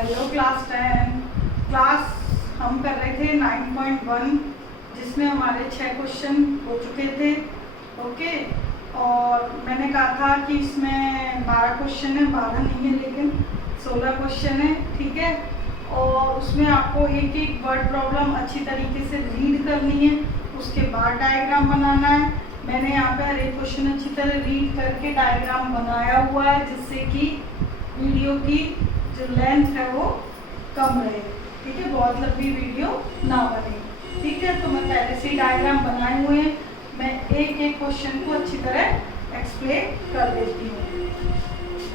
Hello class 10 class हम कर रहे थे 9.1 जिसमें हमारे 6 क्वेश्चन हो चुके थे। ओके, और मैंने कहा था कि इसमें 12 क्वेश्चन है, 12 नहीं है लेकिन 16 क्वेश्चन है, ठीक है। और उसमें आपको एक एक वर्ड प्रॉब्लम अच्छी तरीके से रीड करनी है, उसके बाद डायग्राम बनाना है। मैंने यहाँ पे हर एक क्वेश्चन अच्छी तरह रीड करके डायग्राम बनाया हुआ है जिससे कि वीडियो की जो लेंथ है वो कम रहे, ठीक है, बहुत लंबी वीडियो ना बने, ठीक है। तो मैं पहले से ही डायग्राम बनाए हुए हैं, मैं एक एक क्वेश्चन को अच्छी तरह एक्सप्लेन कर देती हूँ,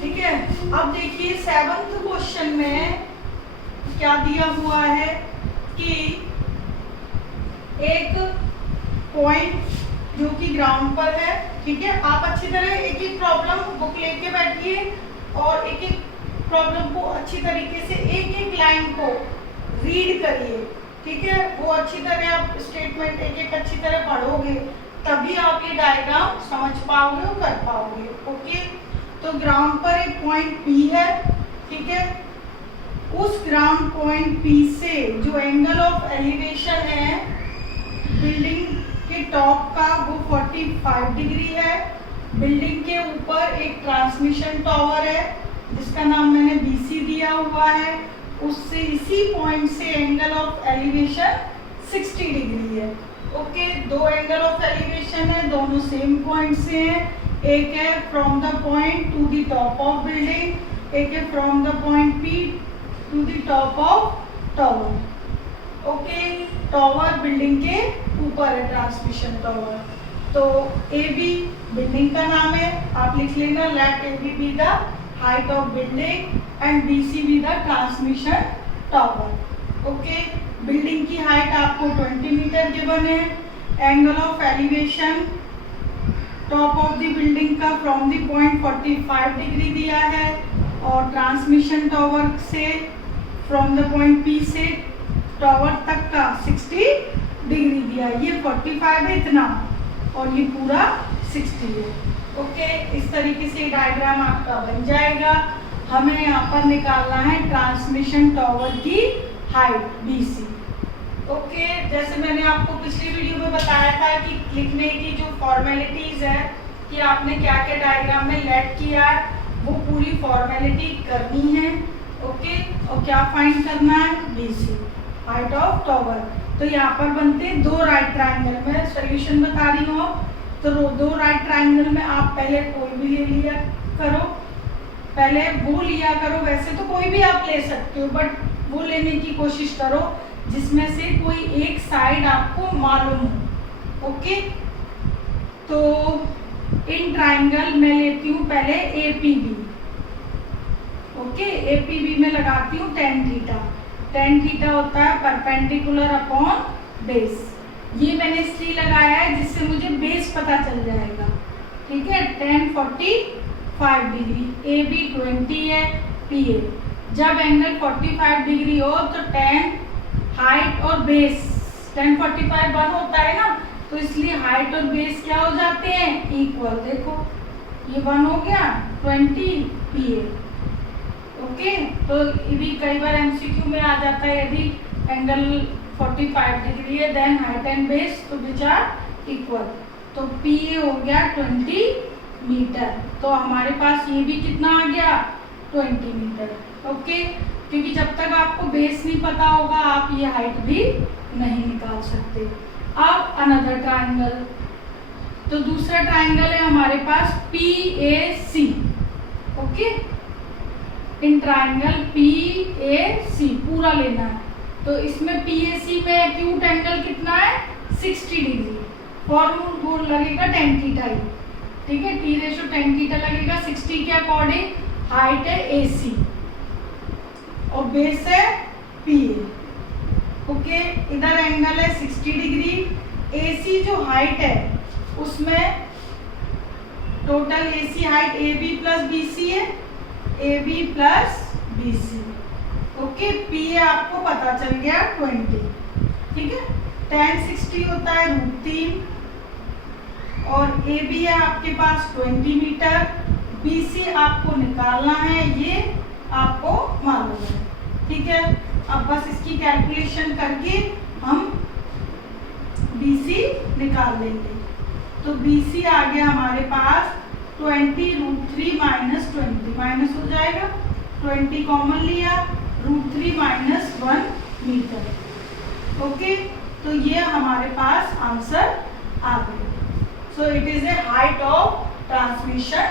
ठीक है। अब देखिए 7th क्वेश्चन में क्या दिया हुआ है कि एक पॉइंट जो कि ग्राउंड पर है, ठीक है। आप अच्छी तरह एक एक प्रॉब्लम बुक लेके बैठिए और एक एक प्रॉब्लम को अच्छी तरीके से एक एक लाइन को रीड करिए, ठीक है। वो अच्छी तरह आप स्टेटमेंट एक एक अच्छी तरह पढ़ोगे तभी आप ये डायग्राम समझ पाओगे और कर पाओगे। ओके, तो ग्राउंड पर एक पॉइंट P है, ठीक है। उस ग्राउंड पॉइंट P से जो एंगल ऑफ एलिवेशन है बिल्डिंग के टॉप का वो 45 डिग्री है। बिल्डिंग के ऊपर एक ट्रांसमिशन टावर है जिसका नाम मैंने BC दिया हुआ है, उससे इसी पॉइंट से एंगल ऑफ एलिवेशन 60 डिग्री है। ओके, दो एंगल ऑफ एलिवेशन है, दोनों सेम पॉइंट से हैं। एक है from the point to the top of building, एक है from the point P to the top of tower. Okay, tower building के ऊपर है, ट्रांसमिशन टावर। तो AB बिल्डिंग का नाम है, आप लिख लेना let AB be the height of building and BC be the transmission tower. Okay, building की हाइट आपको 20 मीटर गिवन है। Angle of elevation top of the building का फ्रॉम द पॉइंट 45 डिग्री दिया है और ट्रांसमिशन टावर से from the point P से tower तक का 60 डिग्री दिया। ये 45 है इतना और ये पूरा 60 है। ओके, इस तरीके से डायग्राम आपका बन जाएगा। हमें यहाँ पर निकालना है ट्रांसमिशन टावर की हाइट BC। ओके, जैसे मैंने आपको पिछली वीडियो में बताया था कि लिखने की जो फॉर्मेलिटीज है कि आपने क्या क्या डायग्राम में लेट किया है वो पूरी फॉर्मेलिटी करनी है। ओके, और क्या फाइंड करना है BC हाइट ऑफ टावर। तो यहाँ पर बनते हैं दो राइट ट्रायंगल। मैं सॉल्यूशन बता रही हूँ, तो दो राइट ट्रायंगल में आप पहले कोई भी ले लिया करो, पहले वो लिया करो। वैसे तो कोई भी आप ले सकते हो बट वो लेने की कोशिश करो जिसमें से कोई एक साइड आपको मालूम हो। ओके, तो इन ट्रायंगल में लेती हूँ पहले APB। ओके, APB में लगाती हूँ tan थीटा। tan थीटा होता है परपेंडिकुलर अपॉन बेस। ये मैंने इसलिए लगाया है जिससे मुझे बेस पता चल जाएगा, ठीक है। tan 45 डिग्री, AB 20 है, PA। जब एंगल 45 डिग्री हो तो tan हाइट और बेस, tan 45 1 होता है ना, तो इसलिए हाइट और बेस क्या हो जाते हैं इक्वल। देखो ये 1 हो गया, 20 PA। ओके, तो ये भी कई बार MCQ में आ जाता है, यदि एंगल 45 डिग्री है देन हाइट एंड बेस तो विच आर इक्वल। तो PA हो गया 20 मीटर। तो हमारे पास ये भी कितना आ गया 20 मीटर। ओके, क्योंकि जब तक आपको बेस नहीं पता होगा आप ये हाइट भी नहीं निकाल सकते। अब अनदर ट्रायंगल, तो दूसरा ट्रायंगल है हमारे पास PAC। Okay, in triangle PAC पूरा लेना है। तो इसमें PAC में एक्यूट एंगल कितना है 60 डिग्री। फॉर्मूला लगेगा tan थीटा ही, ठीक है। T रेशो tan थीटा लगेगा 60 के अकॉर्डिंग। हाइट है AC और बेस है PA। ओके, इधर एंगल है 60 डिग्री। AC जो हाइट है उसमें total AC height AB plus BC है, AB plus BC। Okay, PA आपको पता चल गया 20, ठीक है। tan 60 होता है √3 और AB है आपके पास 20 मीटर। BC आपको निकालना है, ये आपको मालूम है। ठीक है, अब बस इसकी कैलकुलेशन करके हम BC निकाल लेंगे। तो BC आ गया हमारे पास 20√3 माइनस 20, माइनस हो जाएगा, 20 कॉमन लिया, √3 माइनस 1 मीटर। ओके, तो ये हमारे पास आंसर आ गया। So it is a height of transmission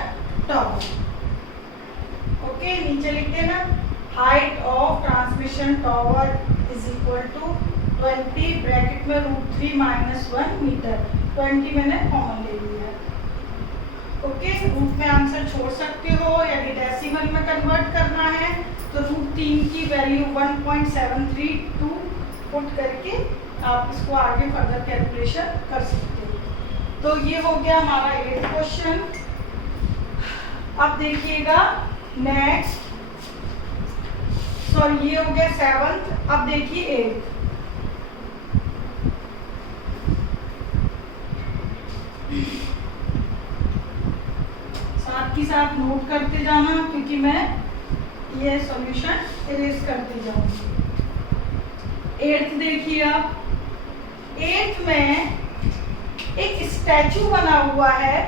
tower. Okay, नीचे लिख देना, height of transmission tower is equal to 20 bracket में √3 माइनस 1 मीटर। 20 मैंने कॉमन ले लिया। ओके, रूट में आंसर छोड़ सकते हो, यदि डेसिमल में कन्वर्ट करना है तो √3 की वैल्यू 1.732 पुट करके आप इसको आगे फर्दर कैलकुलेशन कर सकते हो। तो ये हो गया हमारा 8th क्वेश्चन। अब देखिएगा नेक्स्ट, सॉरी ये हो गया 7th। अब देखिए 8th। साथ ही साथ नोट करते जाना, क्योंकि मैं ये सॉल्यूशन इरेज करते जाऊंगी। 8th देखिए, आप 8th में एक स्टैचू बना हुआ है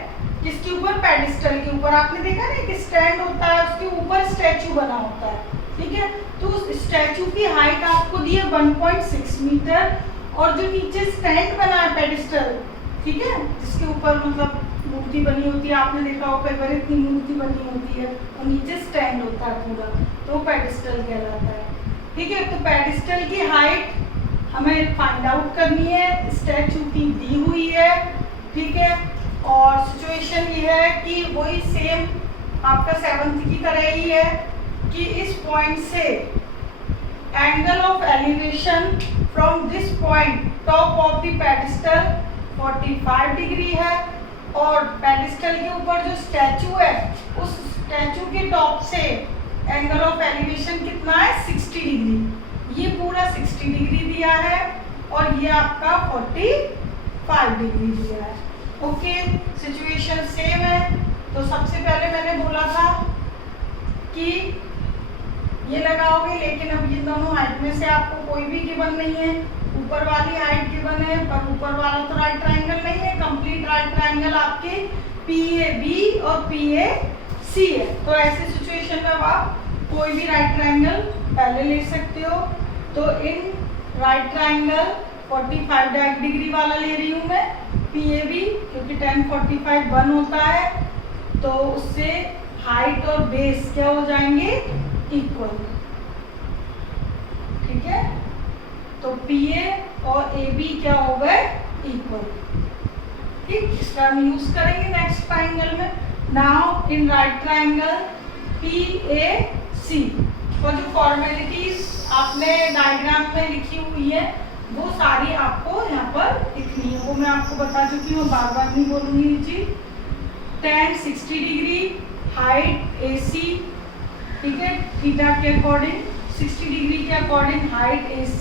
जिसके ऊपर पेडिस्टल के ऊपर आपने देखा ना एक स्टैंड होता है, उसके ऊपर स्टैचू बना होता है। ठीक है, तो उस स्टैचू की हाइट आपको दी है 1.6 मीटर, और जो नीचे स्टैंड बना है पेडिस्टल, ठीक है, जिसके ऊपर मतलब मूर्ति बनी होती है, आपने देखा हो कई बार इतनी मूर्ति बनी होती है और नीचे स्टैंड होता है पूरा, तो वो पेडिस्टल कहलाता है। ठीक है, तो पेडिस्टल की हाइट हमें फाइंड आउट करनी है, स्टैचू की दी हुई है। ठीक है, और सिचुएशन ये है कि वही सेम आपका 7th की तरह ही है कि इस पॉइंट से angle of elevation from this point top of the pedestal 45 degree है, और पेडिस्टल के ऊपर जो स्टैचू है उस स्टैचू के टॉप से एंगल ऑफ एलिवेशन कितना है 60 डिग्री। ये पूरा 60 डिग्री दिया है और ये आपका 45 डिग्री दिया है। ओके, सिचुएशन सेम है। तो सबसे पहले मैंने बोला था कि ये लगाओगे, लेकिन अब ये दोनों हाइट में से आपको कोई भी गिवन नहीं है। ऊपर वाली हाइट गिवन है, पर ऊपर वाला तो राइट ट्रायंगल नहीं है। कंप्लीट राइट ट्रायंगल आपके PAB और PAC है। तो ऐसे सिचुएशन में आप कोई भी राइट ट्रायंगल पहले ले सकते हो। तो इन राइट ट्रायंगल 45 डिग्री वाला ले रही हूँ मैं, PAB, क्योंकि tan 45 1 होता है, तो उससे हाइट और बेस क्या हो जाएंगे इक्वल। ठीक है, तो PA और AB क्या हो गए इक्वल। ठीक, इसका हम यूज करेंगे नेक्स्ट ट्रायंगल में। Now in right triangle PAC, और जो फॉर्मेलिटीज आपने डायग्राम में लिखी हुई है वो सारी आपको यहाँ पर लिखनी है, वो मैं आपको बता चुकी हूँ, बार बार नहीं बोलूंगी ये चीज। tan 60 डिग्री, हाइट AC, ठीक है, थीटा के अकॉर्डिंग 60 डिग्री के अकॉर्डिंग हाइट AC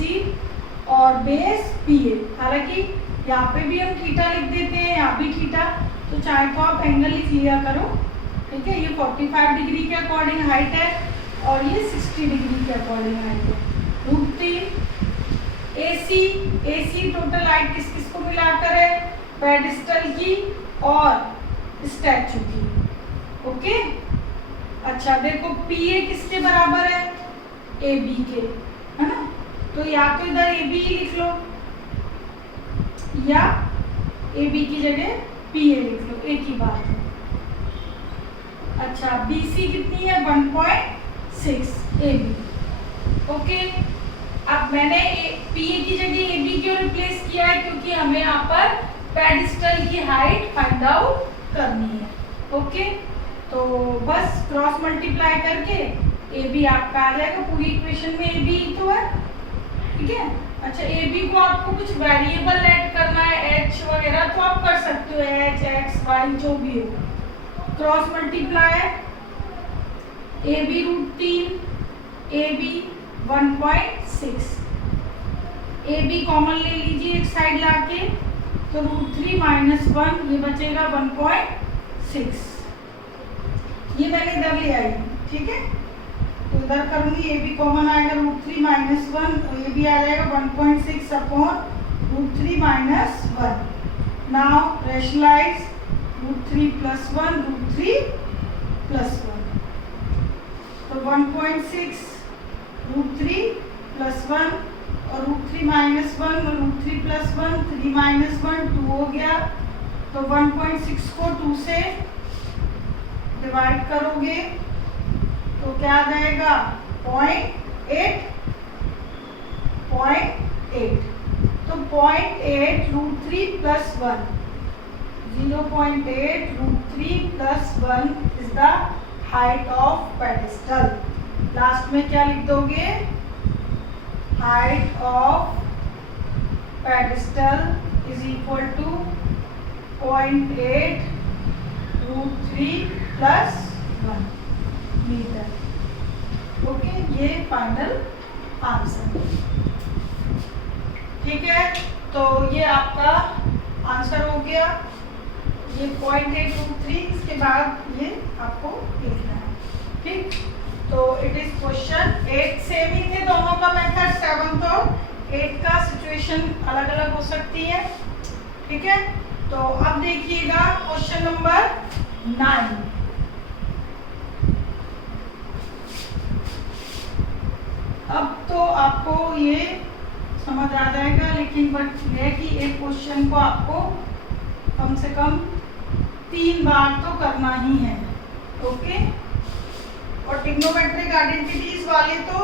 और बेस PA। हालांकि यहाँ पे भी हम थीटा लिख देते हैं, यहाँ भी थीटा, तो चाहे तो आप एंगल लिख लिया करो। ठीक है, ये 45 डिग्री के अकॉर्डिंग हाइट है और ये 60 डिग्री के अकॉर्डिंग हाइट है। √3 AC टोटल हाइट किस किस को मिलाकर है, पेडिस्टल की और स्टैचू की। ओके, अच्छा देखो PA किसके बराबर है, AB के, है ना, तो या तो इधर AB ही लिख लो या AB की जगह PA लिख लो, एक ही बात है। अच्छा, BC कितनी है 1.6 AB। ओके, अब मैंने PA की जगह AB क्यों रिप्लेस किया है, क्योंकि हमें यहाँ पर पेडिस्टल की हाइट फाइंड आउट करनी है। ओके, तो बस क्रॉस मल्टीप्लाई करके AB आपका आ जाएगा। पूरी इक्वेशन में AB ही तो है। ठीक है, अच्छा AB को आपको कुछ वेरिएबल ऐड करना है, H वगैरह, तो आप कर सकते हो, H, X, Y जो भी हो। Cross multiply AB √3, AB 1.6, AB common ले लीजिए एक साइड लाके, तो √3 माइनस 1, ये बचेगा 1.6। ये मैंने इधर ले आई। ठीक है, तो इधर करूंगी, ये भी कॉमन आएगा √3 माइनस 1, ये भी आ जाएगा 1.6 upon √3 minus 1। Now rationalise √3 plus 1 √3 plus 1, तो 1.6 √3 प्लस 1 और √3 माइनस 1 √3 प्लस 1 3 माइनस 1 2 हो गया। तो 1.6 को 2 से डिवाइड करोगे तो क्या आ जाएगा 0.8। तो 0.8 √3 plus 1, 0.8 √3 plus 1 is the height of pedestal. Last में क्या लिख दोगे, height of pedestal is equal to 0.8 √3 plus 1 metre. Okay, ये फाइनल आंसर। ठीक है, तो ये आपका आंसर हो गया, ये 0.8 √3, इसके बाद ये आपको लिखना है। ठीक, तो इट इज क्वेश्चन 8। सेम ही थे दोनों का मेथड, 7th और 8 का सिचुएशन अलग अलग हो सकती है। ठीक है, तो अब देखिएगा क्वेश्चन नंबर 9। अब तो आपको ये समझ आ जाएगा, लेकिन बट ये कि एक क्वेश्चन को आपको कम से कम 3 बार तो करना ही है। ओके, और ट्रिग्नोमेट्रिक आइडेंटिटीज वाले तो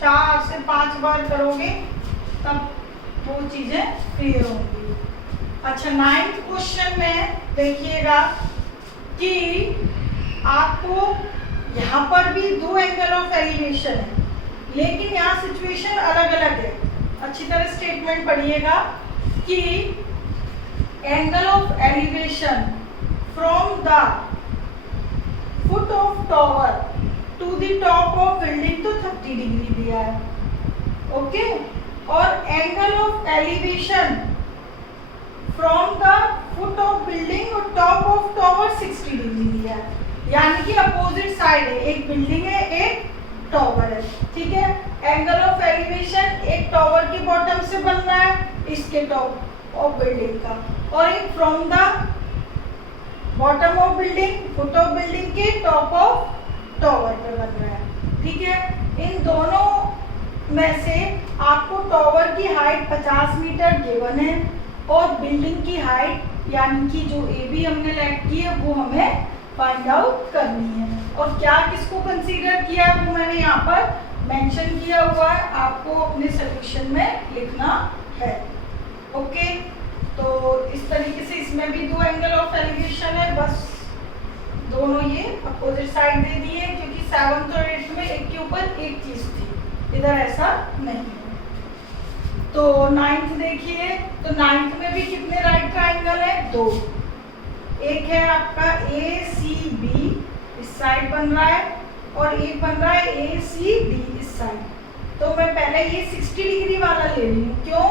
4 से 5 बार करोगे तब वो चीजें क्लियर होंगी। अच्छा, 9th क्वेश्चन में देखिएगा कि आपको यहाँ पर भी 2 एंगल ऑफ एलिवेशन है, लेकिन यहाँ सिचुएशन अलग अलग है। अच्छी तरह स्टेटमेंट पढ़िएगा कि angle of elevation from the foot of tower to the top of building तो 30 डिग्री दिया है। ओके, और angle of elevation from the foot of building और टॉप ऑफ टॉवर 60 डिग्री दिया है, यानी कि अपोजिट साइड है, एक बिल्डिंग है एक टॉवर है। ठीक है, एंगल ऑफ एलिवेशन एक टॉवर की बॉटम से बन रहा है, इसके टॉप ऑफ बिल्डिंग का, और एक from the bottom of building, foot of building के टॉप ऑफ टॉवर पे बन रहा है। ठीक है, इन दोनों में से आपको टॉवर की हाइट 50 मीटर गिवन है और बिल्डिंग की हाइट यानी कि जो ए बी हमने लेट की है वो हमें फाइंड आउट करनी है। और क्या किसको कंसीडर किया है वो मैंने यहाँ पर मेंशन किया हुआ है, आपको अपने सॉल्यूशन में लिखना है। ओके, तो इस तरीके से इसमें भी 2 एंगल ऑफ एलिवेशन है, बस दोनों ये अपोजिट साइड दे दिए, क्योंकि 7th और 8th में एक के ऊपर एक चीज थी, इधर ऐसा नहीं है। तो 9th देखिए, तो 9th में भी कितने राइट ट्राइंगल है, 2। एक है आपका ACB, इस साइड बन रहा है, और एक बन रहा है ACD इस साइड। तो मैं पहले ये 60 डिग्री वाला ले रही हूँ, क्यों?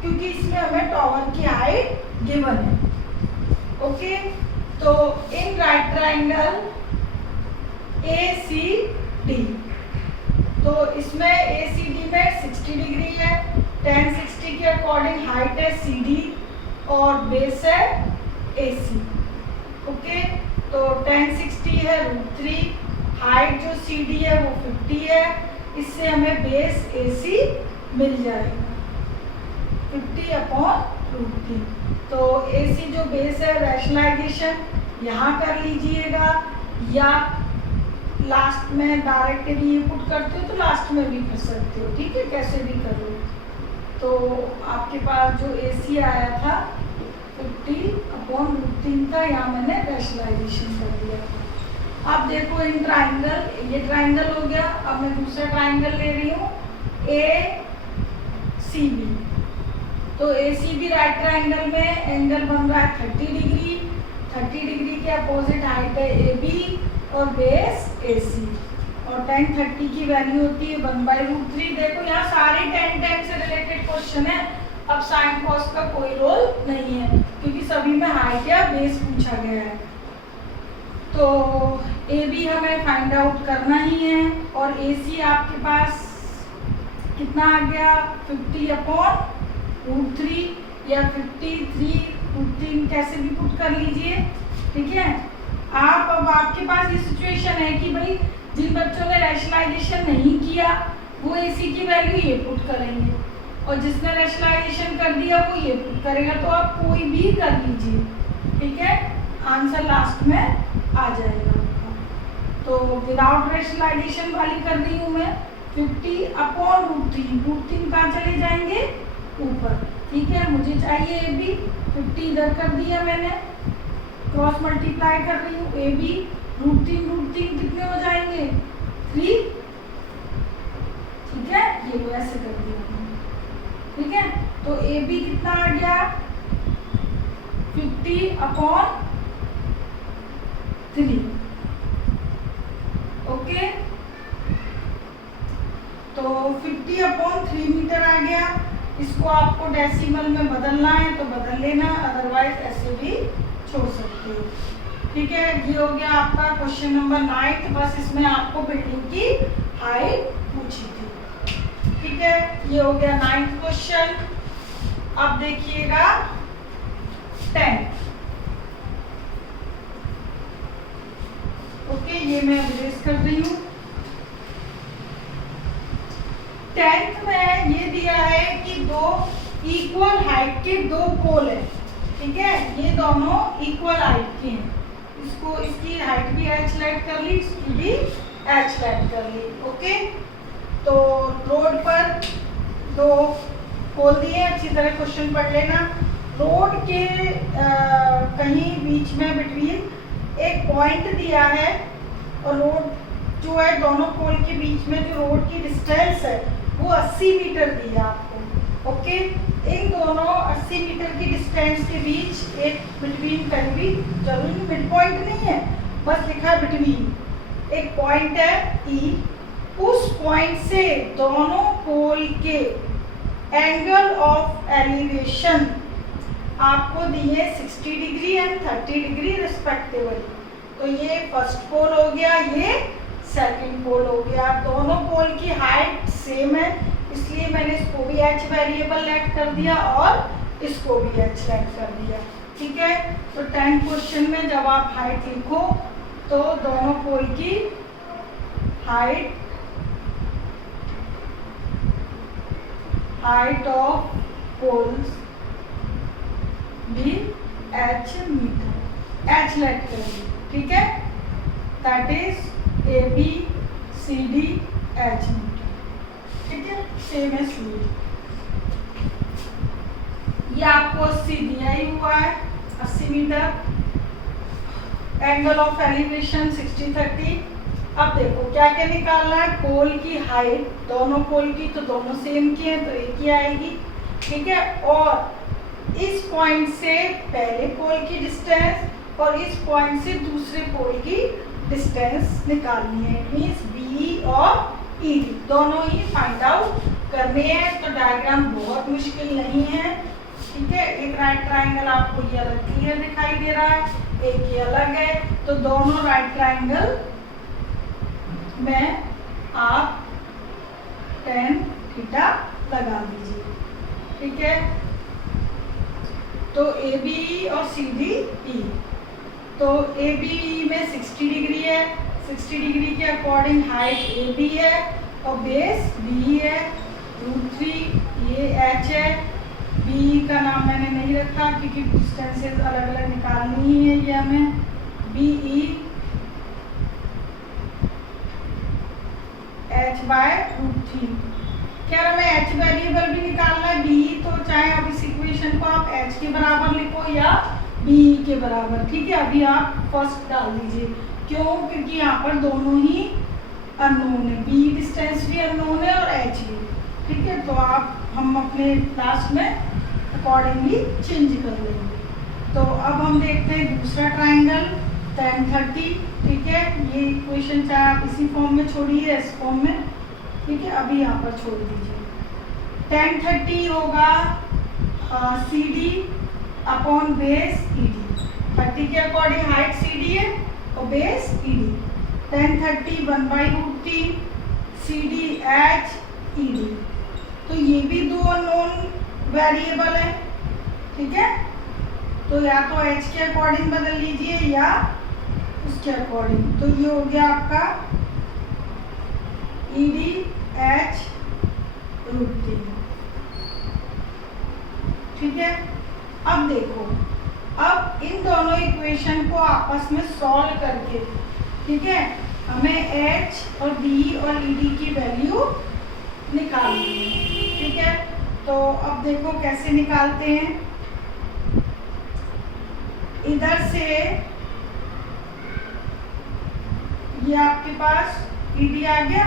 क्योंकि इसमें हमें टॉवर की हाइट गिवन है। ओके, तो इन राइट ट्राइंगल ACD, तो इसमें ACD में 60 डिग्री है, tan 60 के अकॉर्डिंग हाइट है CD और बेस है AC। ओके, तो tan 60 है √3, हाइट जो CD है वो 50 है, इससे हमें बेस AC मिल जाएगा 50/√3। तो AC जो बेस है रैशनलाइजेशन यहाँ कर लीजिएगा, या लास्ट में डायरेक्ट भी ये पुट करते हो तो लास्ट में भी कर सकते हो। ठीक है, कैसे भी करो। तो आपके पास जो AC आया था 50/√3 था, यहाँ मैंने रैशनलाइजेशन कर दिया था। अब देखो इन ट्राइंगल, ये ट्राइंगल हो गया, अब मैं दूसरा ट्राइंगल ले रही हूँ ACB। तो ACB राइट ट्राइंगल में एंगल बन रहा है 30 डिग्री, 30 डिग्री के अपोजिट हाइट है AB और बेस AC, और tan 30 की वैल्यू होती है 1/√3। देखो यहाँ सारे tan से रिलेटेड क्वेश्चन है, अब साइन कॉस का कोई रोल नहीं है, क्योंकि सभी में हाइट या बेस पूछा गया है। तो ए बी हमें फाइंड आउट करना ही है, और ए सी आपके पास कितना आ गया 50/√3 या 53√3 कैसे भी पुट कर लीजिए, ठीक है। आप अब आपके पास ये सिचुएशन है कि भाई जिन बच्चों ने रैशनलाइजेशन नहीं किया वो AC की वैल्यू ये पुट करेंगे, और जिसने रैशनलाइजेशन कर दिया वो ये पुट करेगा। तो आप कोई भी कर लीजिए, ठीक है, आंसर लास्ट में आ जाएगा आपका। तो विदाउट रैशनलाइजेशन वाली कर रही हूँ मैं 50/√3, √3 कहाँ चले जाएंगे ऊपर, ठीक है। मुझे चाहिए ए बी, 50 इधर कर दिया मैंने, क्रॉस मल्टीप्लाई कर रही हूँ ए बी, √3 कितने हो जाएंगे 3, ठीक है, ये वो ऐसे कर दिया, ठीक है। तो ए बी कितना आ गया 50/3, ओके। तो 50/3 मीटर आ गया। इसको आपको डेसिमल में बदलना है तो बदल लेना, अदरवाइज ऐसे भी छोड़ सकते हो, ठीक है। ये हो गया आपका क्वेश्चन नंबर 9। बस इसमें आपको बिल्डिंग की हाइट पूछी थी, ठीक है। ये हो गया 9th क्वेश्चन। अब देखिएगा 10, ओके, ये मैं अरेज कर रही हूँ। 10th में ये दिया है कि दो इक्वल हाइट के दो पोल है, ठीक है, ये दोनों इक्वल हाइट के हैं। इसको इसकी हाइट भी h लेट कर ली, इसकी भी h लेट कर ली, ओके। तो रोड पर दो पोल दिए, अच्छी तरह क्वेश्चन पढ़ लेना। रोड के कहीं बीच में बिटवीन एक पॉइंट दिया है, और रोड जो है दोनों पोल के बीच में जो रोड की डिस्टेंस है वो 80 मीटर दिया आपको, ओके। इन दोनों 80 मीटर की डिस्टेंस के बीच एक बिटवीन कहीं भी, जरूरी मिड पॉइंट नहीं है, बस लिखा है बिटवीन, एक पॉइंट है E। उस पॉइंट से दोनों पोल के एंगल ऑफ एलिवेशन आपको दिए 60 डिग्री एंड 30 डिग्री रिस्पेक्टिवली। तो ये फर्स्ट पोल हो गया, ये सेकंड पोल हो गया। दोनों पोल की हाइट सेम है, इसलिए मैंने इसको भी h वेरिएबल लेट कर दिया और इसको भी h लेट कर दिया, ठीक है। तो 10 क्वेश्चन में जब आप हाइट लिखो तो दोनों पोल की हाइट ऑफ पोल्स भी h मीटर, h लेट करेंगे, ठीक है। That is ABCD h metre, ठीक है, सेम है स्लीव। ये आपको 80 दिया ही हुआ है, 80 मीटर। Angle of elevation 60-30। अब देखो क्या क्या निकालना है, पोल की हाइट, दोनों पोल की तो दोनों सेम की है तो एक ही आएगी, ठीक है। और इस पॉइंट से पहले पोल की डिस्टेंस और इस पॉइंट से दूसरे पोल की डिस्टेंस निकालनी है, इट मींस BE और ED दोनों ही फाइंड आउट करने हैं। तो डायग्राम बहुत मुश्किल नहीं है, ठीक है। एक राइट ट्रायंगल आपको ये अलग क्लियर दिखाई दे रहा है, एक ये अलग है, तो दोनों राइट ट्रायंगल में आप tan थीटा लगा दीजिए, ठीक है। तो ABE और CDE, तो ABE में 60 डिग्री है, 60 डिग्री के अकॉर्डिंग हाइट AB है और बेस BE है, √3 ये h है। BE का नाम मैंने नहीं रखा क्योंकि डिस्टेंसेस अलग अलग निकालनी ही है ये हमें। BE h/√3, क्या हमें h वेरिएबल भी निकालना है। BE तो चाहे अब इस इक्वेशन को आप h के बराबर लिखो या BE के बराबर, ठीक है। अभी आप फर्स्ट डाल दीजिए, क्यों, क्योंकि यहाँ पर दोनों ही अननोन है, BE डिस्टेंस भी अननोन है और h भी, ठीक है। तो हम अपने लास्ट में अकॉर्डिंगली चेंज कर लेंगे। तो अब हम देखते हैं दूसरा ट्राइंगल tan 30, ठीक है। ये इक्वेशन चाहे आप इसी फॉर्म में छोड़िए, इस फॉर्म में, ठीक है, अभी यहाँ पर छोड़ दीजिए। tan 30 होगा CD अपॉन बेस ED। 30 के अकॉर्डिंग हाइट CD है और base ED, tan 30 1/√3 CD H ED। तो ये भी दो नॉन वेरिएबल है, ठीक है। तो या तो H के अकॉर्डिंग बदल लीजिए या उसके अकॉर्डिंग। तो ये हो गया आपका ED H √3, ठीक है। अब देखो, अब इन दोनों इक्वेशन को आपस में सॉल्व करके, ठीक है, हमें H और D और ED की वैल्यू निकालनी है, ठीक है। तो अब देखो कैसे निकालते हैं। इधर से ये आपके पास ED आ गया।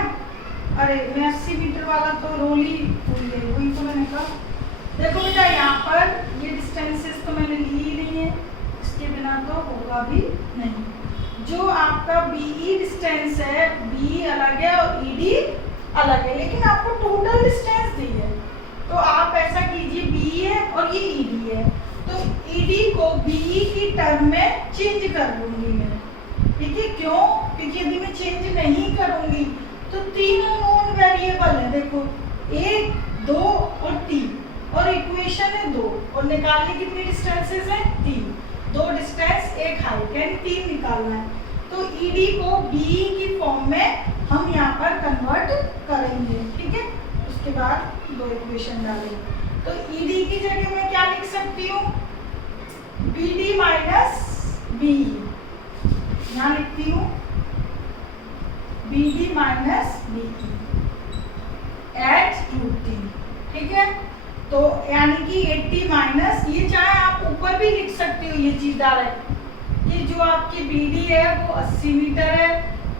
अरे मैं 80 मीटर वाला तो रोल ही भूल गई, वही तो मैंने कहा। देखो बेटा, यहाँ पर ये डिस्टेंसेस तो मैंने ली ही नहीं है, इसके बिना तो होगा भी नहीं। जो आपका BE डिस्टेंस है, BE अलग है और ED अलग है, लेकिन आपको टोटल डिस्टेंस दी है। तो आप ऐसा कीजिए, BE है और ये ED है, तो ED को BE की टर्म में चेंज कर दूंगी मैं, ठीक है। क्यों? क्योंकि यदि मैं चेंज नहीं करूंगी तो तीनों नॉन वेरिएबल है। देखो 1, 2 और 3, और इक्वेशन है 2, और निकालने कितनी डिस्टेंसेस है? 3। 2 डिस्टेंस 1 हाइट, यानी 3 निकालना है। तो ED को BE की फॉर्म में हम यहाँ पर कन्वर्ट करेंगे, ठीक है। उसके बाद 2 इक्वेशन डालेंगे। तो ED की जगह मैं क्या लिख सकती हूँ? BD माइनस BE, यहाँ लिखती हूँ BD माइनस BE H √3, ठीक है। तो यानी कि 80 माइनस, ये चाहे आप ऊपर भी लिख सकते हो ये चीज डायरेक्ट, कि जो आपकी BD है वो 80 मीटर है,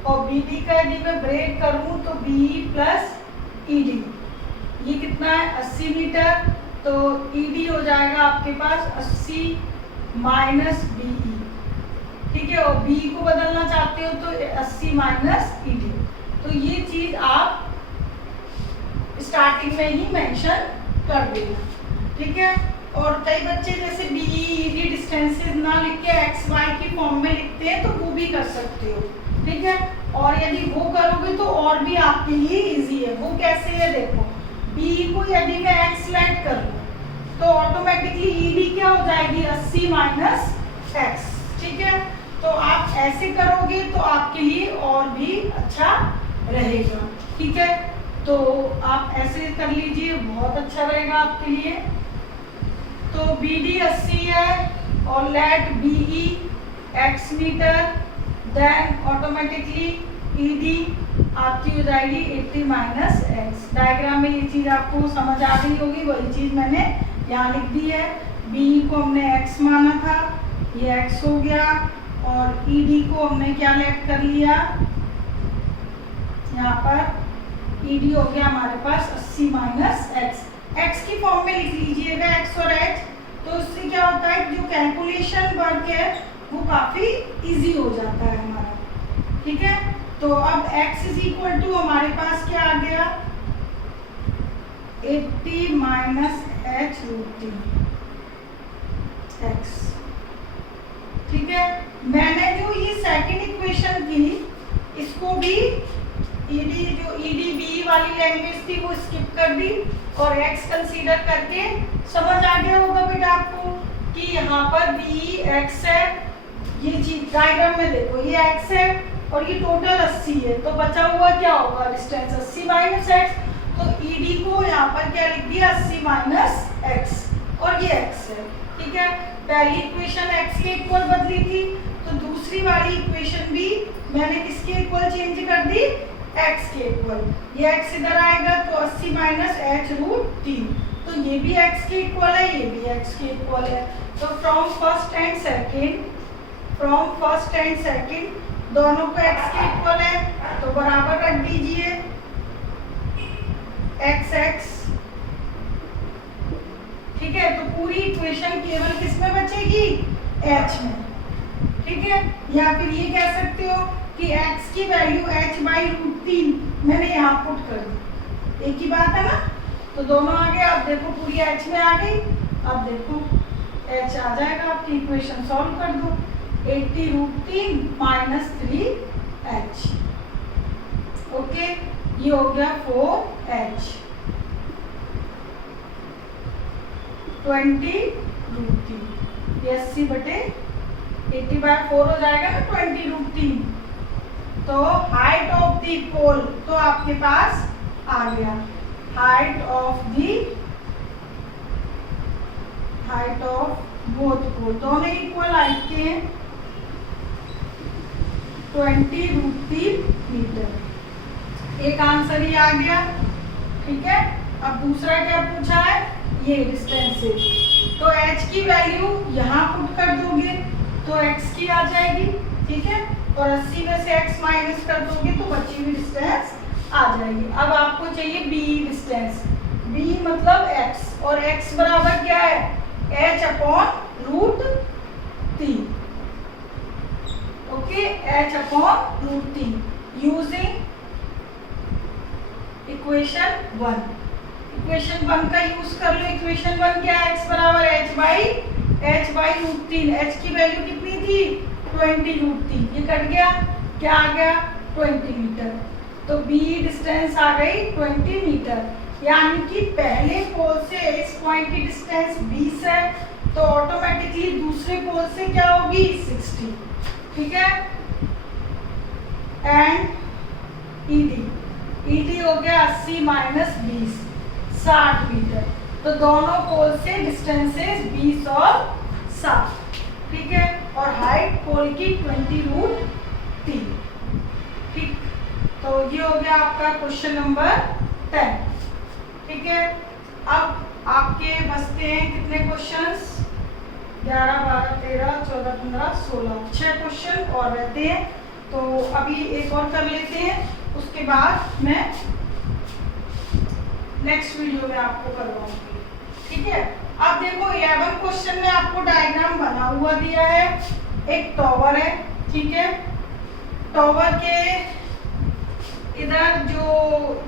और BD का यदि मैं ब्रेक करूं तो BE प्लस ED, ये कितना है? 80 मीटर। तो ED हो जाएगा आपके पास 80 माइनस BE, ठीक है। और BE को बदलना चाहते हो तो 80 माइनस ED। तो ये चीज आप स्टार्टिंग में ही मेंशन कर देना, ठीक है। और कई बच्चे जैसे BE ED डिस्टेंसेस ना लिख के XY की फॉर्म में लिखते हैं, तो वो भी कर सकते हो, ठीक है। और यदि वो करोगे तो और भी आपके लिए इजी है। वो कैसे है? देखो, BE को यदि मैं X लेट कर लूँ तो ऑटोमेटिकली ED क्या हो जाएगी? 80 माइनस X, ठीक है। तो आप ऐसे करोगे तो आपके लिए और भी अच्छा रहेगा, ठीक है। तो आप ऐसे कर लीजिए, बहुत अच्छा रहेगा आपके लिए। तो BD 80 है और let BE X metre, then automatically ED आपकी हो जाएगी 80 माइनस X। डायग्राम में ये चीज आपको समझ आ गई होगी, वही चीज मैंने यहाँ लिख दी है। BE को हमने X माना था, ये X हो गया, और ED को हमने क्या लेट कर लिया? यहाँ पर ED हो गया हमारे पास 80 माइनस X। X की फॉर्म में लिख लीजिएगा X और H, तो इससे क्या होता है, जो कैलकुलेशन वर्क है वो काफी इजी हो जाता है हमारा, ठीक है। तो अब X इज इक्वल टू हमारे पास क्या आ गया? 80 माइनस H √3 X, ठीक है। मैंने जो ये सेकंड इक्वेशन की, इसको भी ED BE वाली लैंग्वेज थी वो स्किप कर दी और X कंसीडर करके समझ आ गया होगा बेटा आपको कि यहाँ पर BE X है। ये चीज डायग्राम में देखो, ये X है और ये टोटल 80 है, तो बचा हुआ क्या होगा? Distance 80 minus X। तो ED को यहाँ पर क्या लिख दिया? 80 माइनस X, और ये X है, ठीक है। पहली इक्वेशन X के इक्वल बदली थी, तो दूसरी वाली इक्वेशन भी मैंने किसके इक्वल चेंज कर दी? X के इक्वल। ये X इधर आएगा तो 80 माइनस H √3, तो ये भी X के इक्वल है, ये भी X के इक्वल है। तो फ्रॉम फर्स्ट एंड सेकंड दोनों को X के इक्वल है, तो बराबर रख दीजिए X, ठीक है। तो पूरी इक्वेशन केवल किस में बचेगी? H में, ठीक है। या फिर ये कह सकते हो कि X की वैल्यू H/√3 मैंने यहाँ पुट कर दी, एक ही बात है ना। तो दोनों आ गए, अब देखो पूरी H में आ गई। अब देखो H आ जाएगा, आपकी इक्वेशन सॉल्व कर दो। 80√3 माइनस 3 एच। ओके, ये हो गया 4h 20√3, ये 80/4 हो जाएगा ना 20√3। तो हाइट ऑफ द पोल तो आपके पास आ गया, हाइट ऑफ बोथ पोल, दोनों इक्वल हाइट के हैं, 20√3 मीटर। एक आंसर ही आ गया। ठीक है, अब दूसरा क्या पूछा है, ये डिस्टेंस है, तो h की वैल्यू यहाँ पुट कर दोगे तो x की आ जाएगी। ठीक है, और 80 में से x माइनस कर दोगे तो बची हुई डिस्टेंस आ जाएगी। अब आपको चाहिए b डिस्टेंस, b मतलब x, और x बराबर क्या है, h/√3। Okay, h/√3 using equation 1। Equation 1 का यूज कर लो। इक्वेशन 1 क्या है, x बराबर h/√3, h की वैल्यू कितनी थी 20√3, ये कट गया, क्या आ गया 20 मीटर। तो b डिस्टेंस आ गई 20 मीटर, यानी कि पहले पोल से इस पॉइंट की डिस्टेंस 20 है, तो ऑटोमेटिकली दूसरे पोल से क्या होगी 60। ठीक है, एंड ED हो गया 80 माइनस 20, 60 मीटर। तो दोनों पोल से डिस्टेंसेस 20 और 60। ठीक है, और हाइट पोल की 20√3। ठीक, तो ये हो गया आपका क्वेश्चन नंबर 10। ठीक है, अब आपके बचते हैं कितने क्वेश्चंस, 11, 12, 13, 14, 15, 16, 6 क्वेश्चन और रहते हैं। तो अभी एक और कर लेते हैं, उसके बाद मैं नेक्स्ट वीडियो में आपको करवाऊंगी। ठीक है, अब देखो 11 क्वेश्चन में आपको डायग्राम बना हुआ दिया है, एक टॉवर है। ठीक है, टॉवर के इधर जो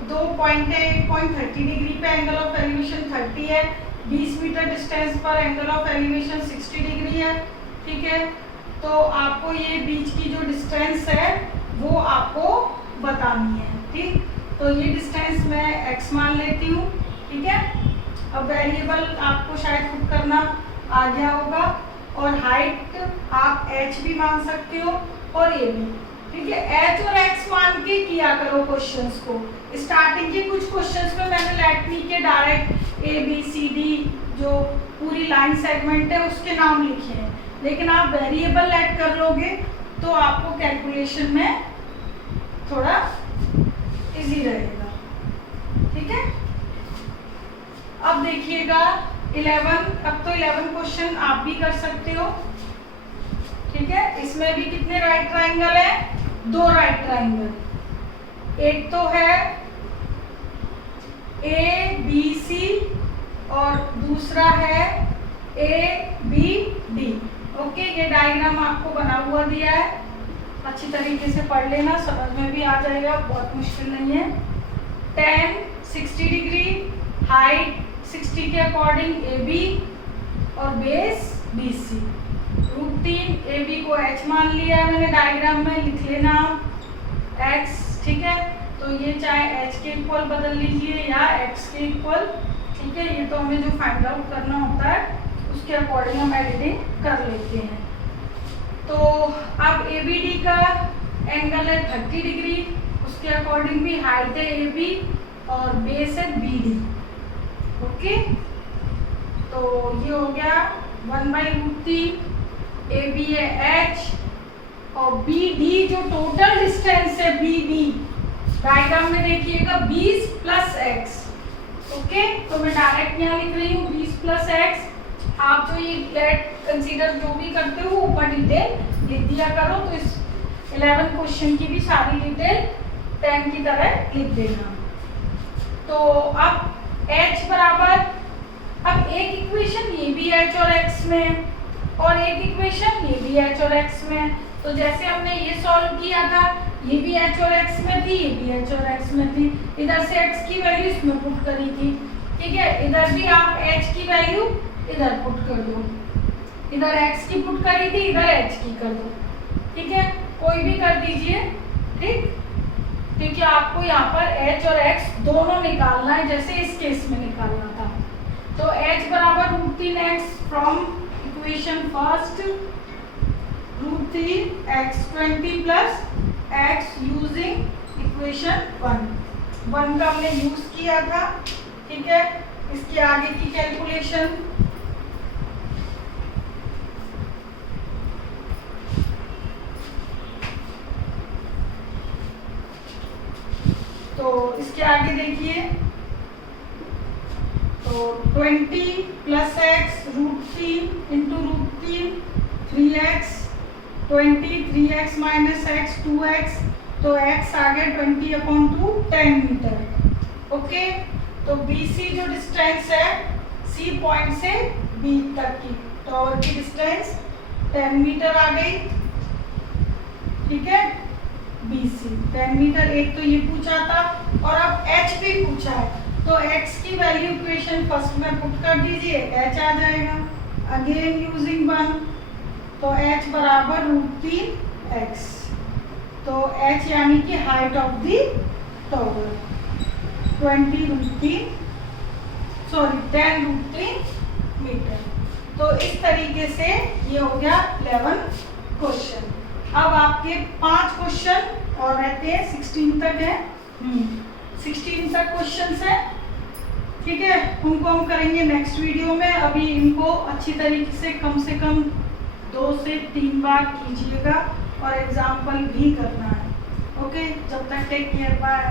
2 पॉइंट है, एक पॉइंट 30 डिग्री पे एंगल ऑफ एलिवेशन 30 है, 20 मीटर डिस्टेंस पर एंगल ऑफ एलिवेशन 60 डिग्री है। ठीक है, तो आपको ये बीच की जो डिस्टेंस है वो आपको बतानी है। ठीक, तो ये डिस्टेंस मैं x मान लेती हूँ। ठीक है, अब वेरिएबल आपको शायद खुद करना आ गया होगा, और हाइट आप h भी मान सकते हो और ये भी। ठीक है, h और x मान के किया करो क्वेश्चंस को। स्टार्टिंग के कुछ क्वेश्चंस में मैंने लैटनी के डायरेक्ट ABCD जो पूरी लाइन सेगमेंट है उसके नाम लिखे हैं, लेकिन आप वेरिएबल ऐड कर लोगे तो आपको कैलकुलेशन में थोड़ा इजी रहेगा। ठीक है, अब देखिएगा 11, अब तो 11 क्वेश्चन आप भी कर सकते हो। ठीक है, इसमें भी कितने राइट ट्राइंगल है, 2 राइट ट्राइंगल, एक तो है ABC और दूसरा है ABD। ओके, ये डायग्राम आपको बना हुआ दिया है, अच्छी तरीके से पढ़ लेना, समझ में भी आ जाएगा, बहुत मुश्किल नहीं है। 10 60 डिग्री, हाइट 60 के अकॉर्डिंग AB और बेस BC, √3 AB को h मान लिया है मैंने, डायग्राम में लिख लेना x। ठीक है, तो ये चाहे h के इक्वल बदल लीजिए या x के इक्वल। ठीक है, ये तो हमें जो फाइंड आउट करना होता है उसके अकॉर्डिंग हम एडिटिंग कर लेते हैं। तो अब ABD का एंगल है 30 डिग्री, उसके अकॉर्डिंग भी हाइट है AB और बेस है BD। ओके, तो ये हो गया 1/√3, AB है h और BD जो टोटल डिस्टेंस है BD डायग्राम में देखिएगा 20 + x। ओके, तो मैं डायरेक्ट यहाँ लिख रही हूँ 20 + x। आप जो ये लेट कंसीडर जो भी करते हो ऊपर डिटेल लिख दिया करो, तो इस 11 क्वेश्चन की भी सारी डिटेल 10 की तरह लिख देना। तो अब h बराबर, अब एक इक्वेशन ये भी h और x में और एक इक्वेशन ये भी h और x में, तो जैसे हमने ये सॉल्व किया था ये भी h और x में थी, ये भी h और x में थी, इधर से x की वैल्यू इसमें पुट करी थी। ठीक है, इधर भी आप h की वैल्यू इधर पुट कर दो, इधर x की पुट करी थी, इधर h की कर दो। ठीक है, कोई भी कर दीजिए, ठीक, क्योंकि आपको यहाँ पर h और x दोनों निकालना है, जैसे इस केस में निकालना था। तो h बराबर √3x from equation first, √3x 20 plus x using equation 1 का हमने यूज किया था। ठीक है, इसके आगे की कैलकुलेशन तो इसके आगे देखिए, तो 20 plus x √3 into √3 3x, 20 3x minus x 2x, तो x आ गया 20/2 10 मीटर। ओके, तो BC जो डिस्टेंस है C पॉइंट से B तक की टावर की डिस्टेंस 10 मीटर आ गई। ठीक है, BC 10 मीटर, एक तो ये पूछा था और अब H भी पूछा है, तो X की वैल्यू इक्वेशन फर्स्ट में पुट कर दीजिए, H आ जाएगा अगेन यूजिंग 1, तो H बराबर √3x, तो H यानी कि height of the tower 10 √3 metre. तो इस तरीके से ये हो गया 11 क्वेश्चन। अब आपके 5 क्वेश्चन और रहते हैं, 16 तक है, 16 तक क्वेश्चन है। ठीक है, उनको हम करेंगे नेक्स्ट वीडियो में। अभी इनको अच्छी तरीके से कम 2 से 3 बार कीजिएगा और एग्जाम्पल भी करना है। ओके, जब तक टेक केयर, बाय।